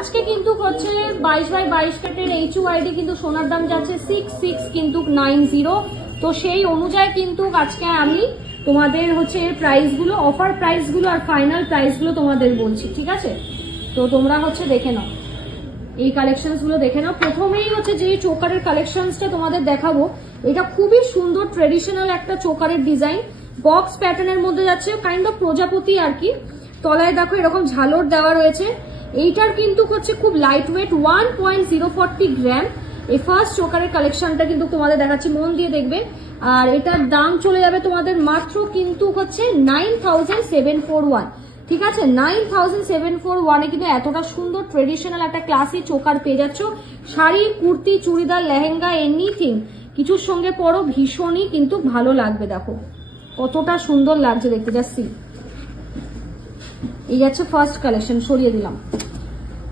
আজকে কিন্তু হচ্ছে 22x22 কাটের HUID কিন্তু সোনার দাম যাচ্ছে 66 কিন্তু 90। তো সেই অনুযায়ী কিন্তু আজকে আমি তোমাদের হচ্ছে এর প্রাইসগুলো, অফার প্রাইসগুলো আর ফাইনাল প্রাইসগুলো তোমাদের বলছি, ঠিক আছে? তো তোমরা হচ্ছে দেখে নাও এই কালেকশনসগুলো দেখে নাও। প্রথমেই হচ্ছে যে চোকারের কালেকশনসটা তোমাদের দেখাবো, এটা খুবই সুন্দর ট্রেডিশনাল একটা চোকারের ডিজাইন, বক্স প্যাটার্নের মধ্যে যাচ্ছে, কাইন্ড অফ প্রজাপতি আর কি। তলায় দেখো এরকম ঝালর দেওয়া রয়েছে। এইটার কিন্তু হচ্ছে খুব লাইট ওয়েট, 1.040 গ্রাম। এই ফার্স্ট চোকারের কালেকশনটা কিন্তু তোমাদের দেখাচ্ছি, মন দিয়ে দেখবে। আর এটার দাম চলে যাবে তোমাদের মাত্র কিন্তু হচ্ছে 9741, ঠিক আছে? 9741 কিন্তু এতটা সুন্দর ট্রেডিশনাল একটা ক্লাসি চোকার পেয়ে যাচ্ছ। শাড়ি, কুর্তি, চুড়িদার, লেহেঙ্গা, এনিথিং কিছুর সঙ্গে পরো, ভীষণই কিন্তু ভালো লাগবে। দেখো কতটা সুন্দর লাগছে দেখতে, যাচ্ছি। এই যাচ্ছে ফার্স্ট কালেকশন, সরিয়ে দিলাম।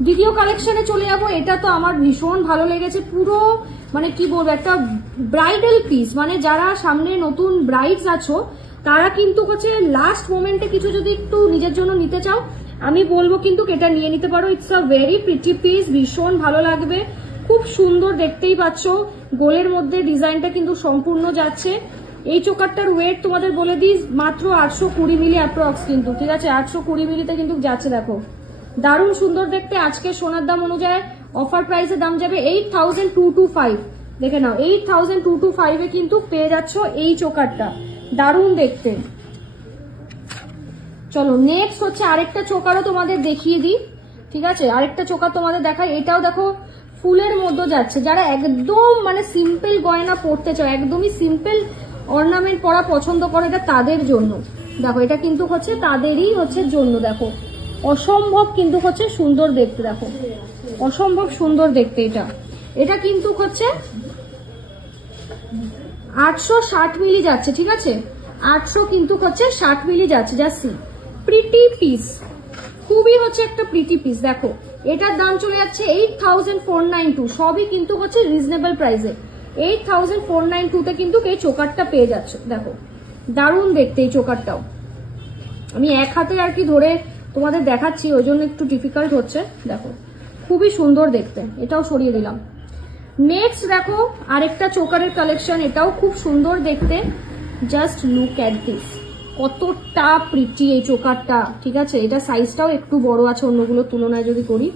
দ্বিতীয় কালেকশনে চলে যাবো। এটা তো আমার ভীষণ ভালো লেগেছে, পুরো মানে কি বলবো, একটা ব্রাইডাল পিস। মানে যারা সামনে নতুন ব্রাইডস আছো তারা কিন্তু হচ্ছে লাস্ট মোমেন্টে কিছু যদি একটু নিজের জন্য নিতে চাও, আমি বলবো কিন্তু এটা নিয়ে নিতে পারো। It's a very pretty piece, ভীষণ ভালো লাগবে, খুব সুন্দর দেখতেই পাচ্ছ। গোলের মধ্যে ডিজাইনটা কিন্তু সম্পূর্ণ যাচ্ছে। এই চোকারটার ওয়েট তোমাদের বলে দিই মাত্র 820 মিলি অ্যাপ্রক্স কিন্তু, ঠিক আছে? 820 মিলিতে কিন্তু যাচ্ছে। দেখো দারুণ সুন্দর দেখতে। আজকে সোনার দাম অনুযায়ী অফার প্রাইসের দাম যাবে 8225। দেখে নাও 8225 এ কিন্তু পেয়ে যাচ্ছ এই চোকারটা, দারুণ দেখতে। চলো নেক্সট হচ্ছে আরেকটা চোকারও তোমাদের দেখিয়ে দিই, ঠিক আছে? আরেকটা চোকার তোমাদের দেখাই। এটাও দেখো ফুলের মধ্যে যাচ্ছে। যারা একদম মানে সিম্পল গয়না পরতে চাও, একদমই সিম্পল অর্নামেন্ট পরা পছন্দ করে, এটা তাদের জন্য। দেখো এটা কিন্তু হচ্ছে তাদেরই হচ্ছে জন্য। দেখো অসম্ভব কিন্তু হচ্ছে সুন্দর দেখতে, দেখো অসম্ভব সুন্দর দেখতে। এটা কিন্তু হচ্ছে 860 মিলি যাচ্ছে, ঠিক আছে? 800 কিন্তু হচ্ছে 60 মিলি যাচ্ছে। যাচ্ছি প্রিটি পিস, খুবই হচ্ছে একটা প্রিটি পিস। দেখো এটার দাম চলে যাচ্ছে 8492। সবই কিন্তু হচ্ছে রিজনেবল প্রাইসে। 8492 তে কিন্তু এই চোকারটা পেয়ে যাচ্ছে। দেখো দারুণ দেখতে এই চোকারটাও। আমি এক হাতে আর কি ধরে তোমাদের দেখাচ্ছি, ওই জন্য একটু ডিফিকাল্ট হচ্ছে। দেখো খুবই সুন্দর দেখতে, এটাও সরিয়ে দিলাম। নেক্সট দেখো আরেকটা চোকারের কালেকশন, এটাও খুব সুন্দর দেখতে। জাস্ট লুক অ্যাট দিস, কতটা প্রিটি এই চোকারটা, ঠিক আছে? এটা সাইজটাও একটু বড় আছে অন্যগুলোর তুলনায় যদি করি।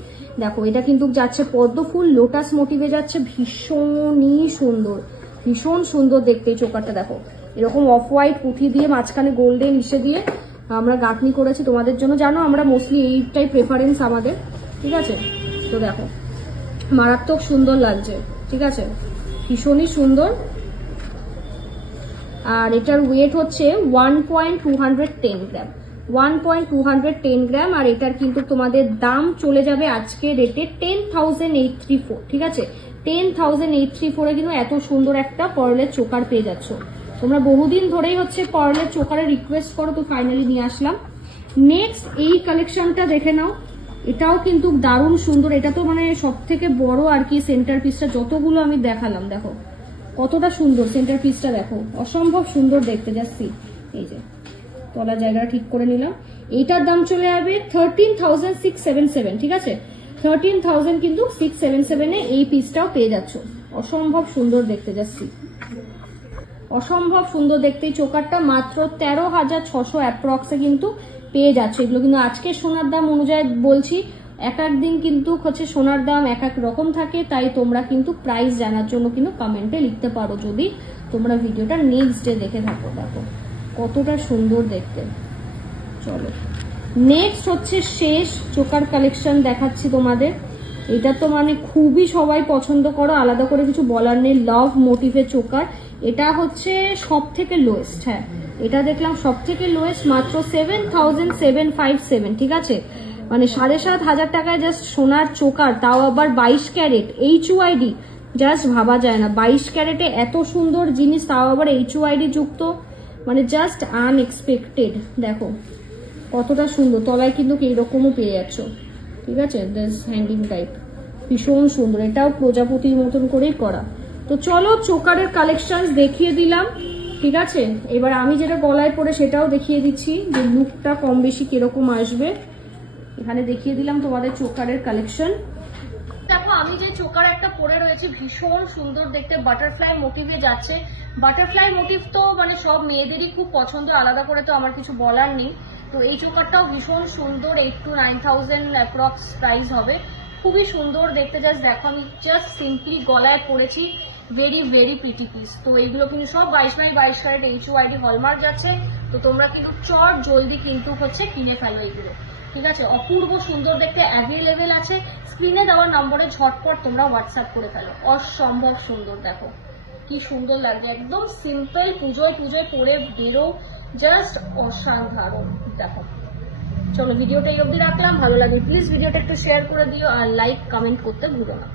দেখো এটা কিন্তু যাচ্ছে পদ্ম ফুল, লোটাস মোটিভে যাচ্ছে, ভীষণই সুন্দর, ভীষণ সুন্দর দেখতে এই চোকারটা। দেখো এরকম অফ হোয়াইট পুঁথি দিয়ে মাঝখানে গোল্ডেন ইসে দিয়ে আমরা গাঁথনি করেছি তোমাদের জন্য। জানো আমরা মোস্টলি এইটাই প্রেফারেন্স আমাদের, ঠিক আছে? তো দেখো মারাত্মক সুন্দর লাগছে, ঠিক আছে? ভীষণই সুন্দর। আর এটার ওয়েট হচ্ছে 1.210 গ্রাম, 1.210 গ্রাম। আর এটার কিন্তু তোমাদের দাম চলে যাবে আজকে রেটে 10,834, ঠিক আছে? 10,834 এ কিন্তু এত সুন্দর একটা পার্লের চোকার পেয়ে যাচ্ছ। তোমরা বহুদিন ধরেই হচ্ছে পার্লের চোকারের রিকোয়েস্ট করো, তো ফাইনালি নিয়ে আসলাম। নেক্সট এই কালেকশনটা দেখে নাও, এটাও কিন্তু দারুণ সুন্দর। এটা তো মানে সব থেকে বড় আর কি সেন্টার পিসটা, যতগুলো আমি দেখালাম। দেখো কতটা সুন্দর সেন্টার পিসটা, দেখো অসম্ভব সুন্দর দেখতে। যাচ্ছি এই যে তলা জায়গাটা ঠিক করে নিলাম। এইটার দাম চলে যাবে 13,677, ঠিক আছে? 13,000 কিন্তু 677 এ এই পিসটাও পেয়ে যাচ্ছ। অসম্ভব সুন্দর দেখতে। যাচ্ছি অসম্ভব সুন্দর দেখতে এই চোকারটা মাত্র 13,600 অ্যাপ্রক্সে কিন্তু পেয়ে যাচ্ছে। এগুলো কিন্তু আজকে সোনার দাম অনুযায়ী বলছি, এক এক দিন কিন্তু হচ্ছে সোনার দাম এক এক রকম থাকে, তাই তোমরা কিন্তু প্রাইস জানার জন্য কিন্তু কমেন্টে লিখতে পারো যদি তোমরা ভিডিওটা নেক্সট ডে দেখে থাকো। দেখো কতটা সুন্দর দেখতে। চলো নেক্সট হচ্ছে শেষ চোকার কালেকশন দেখাচ্ছি তোমাদের। এটা তো মানে খুবই সবাই পছন্দ করো, আলাদা করে কিছু বলার নেই। লাভ মোটিভের চোকার, এটা হচ্ছে সব থেকে লোয়েস্ট। হ্যাঁ এটা দেখলাম সব থেকে লোয়েস্ট, মাত্র 7,757, ঠিক আছে? মানে 7,500 টাকায় জাস্ট সোনার চোকার, তাও আবার 22 ক্যারেট HUID। জাস্ট ভাবা যায় না 22 ক্যারেটে এত সুন্দর জিনিস, তাও আবার HUID যুক্ত, মানে জাস্ট আনএক্সপেক্টেড। দেখো কতটা সুন্দর, তলায় কিন্তু এইরকমও পেয়ে যাচ্ছ, ঠিক আছে? দিস হ্যাঙ্গিং টাইপ, ভীষণ সুন্দর। এটাও প্রজাপতির মতন করেই করা। তো চলো চোকারের কালেকশন দেখিয়ে দিলাম, ঠিক আছে? এবার আমি যেটা গলায় পরে সেটাও দেখিয়ে দিচ্ছি যে লুকটা কম বেশি কিরকম আসবে। এখানে দেখিয়ে দিলাম তোমাদের চোকারের কালেকশন। দেখো আমি যে চোকার একটা পরে রয়েছে ভীষণ সুন্দর দেখতে, বাটারফ্লাই মোটিভে যাচ্ছে। বাটারফ্লাই মোটিভ তো মানে সব মেয়েদেরই খুব পছন্দ, আলাদা করে তো আমার কিছু বলার নেই। তো এই চোকারটাও ভীষণ সুন্দর, 8 to 9,000 অ্যাপ্রক্স প্রাইস হবে, খুবই সুন্দর দেখতে। জাস্ট দেখো আমি জাস্ট সিম্পলি গলায় পরেছি, ভেরি ভেরি প্রিটি পিস। তো এইগুলো কিন্তু সব 22x22 ক্যারেট HUID হলমার্ক যাচ্ছে। তো তোমরা কিন্তু চট জলদি কিন্তু হচ্ছে কিনে ফেলো এগুলো, ঠিক আছে? অপূর্ব সুন্দর দেখতে, অ্যাভেলেবেল আছে। স্ক্রিনে দেওয়ার নম্বরে ঝটপট তোমরা হোয়াটসঅ্যাপ করে ফেলো। অসম্ভব সুন্দর, দেখো কি সুন্দর লাগছে, একদম সিম্পল, পুজোয় পরে বেরো, জাস্ট অসাধারণ। দেখো চলো ভিডিওটা এই অবধি রাখলাম, ভালো লাগে প্লিজ ভিডিওটা একটু শেয়ার করে দিও আর লাইক কমেন্ট করতে ভুলো না।